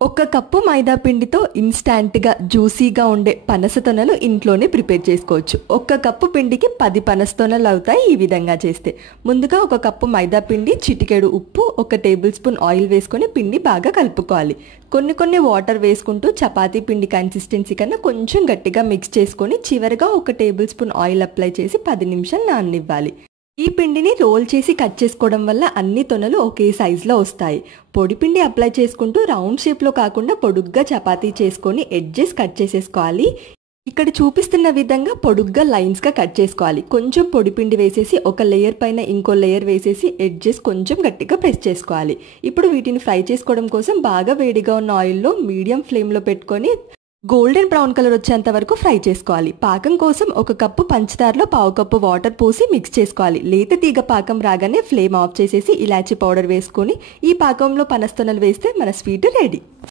ఒక కప్పు మైదా పిండితో ఇన్స్టాంట్గా జ్యూసీగా ఉండే పనస తొనలు ఇంట్లోనే ప్రిపేర్ చేసుకోవచ్చు. ఒక్క కప్పు పిండికి 10 పనస తొనలు అవుతాయి ఈ విధంగా చేస్తే. ముందుగా ఒక కప్పు మైదా పిండి, చిటికెడు ఉప్పు, 1 టేబుల్ స్పూన్ ఆయిల్ వేసుకొని పిండి బాగా కలుపుకోవాలి. కొన్ని వాటర్ వేసుకుంటూ చపాతీ పిండి కన్సిస్టెన్సీ కన్నా కొంచెం గట్టిగా మిక్స్ చేసుకొని చివరిగా 1 టేబుల్ స్పూన్ ఆయిల్ అప్లై చేసి 10 నిమిషాలు నాననివ్వాలి. ఈ పిండిని రోల్ చేసి కట్ చేసుకోవడం వల్ల అన్ని తొనలు ఒకే సైజులో వస్తాయి. పొడి పిండి అప్లై చేసుకుంటూ రౌండ్ షేప్లో కాకుండా పొడుగ్గా చపాతీ చేసుకొని ఎడ్జెస్ కట్ చేసేసుకోవాలి. ఇక్కడ చూపిస్తున్న విధంగా పొడుగ్గా లైన్స్గా కట్ చేసుకోవాలి. కొంచెం పొడి పిండి వేసేసి ఒక లేయర్ పైన ఇంకో లేయర్ వేసేసి ఎడ్జెస్ కొంచెం గట్టిగా ప్రెస్ చేసుకోవాలి. ఇప్పుడు వీటిని ఫ్రై చేసుకోవడం కోసం బాగా వేడిగా ఉన్న ఆయిల్లో మీడియం ఫ్లేమ్లో పెట్టుకొని గోల్డెన్ బ్రౌన్ కలర్ వచ్చేంత వరకు ఫ్రై చేసుకోవాలి. పాకం కోసం 1 కప్పు పంచదారలో 1/2 కప్పు వాటర్ పోసి మిక్స్ చేసుకోవాలి. లేత తీగ పాకం రాగానే ఫ్లేమ్ ఆఫ్ చేసేసి ఇలాచీ పౌడర్ వేసుకొని ఈ పాకంలో పనస తొనలు వేస్తే మన స్వీట్ రెడీ.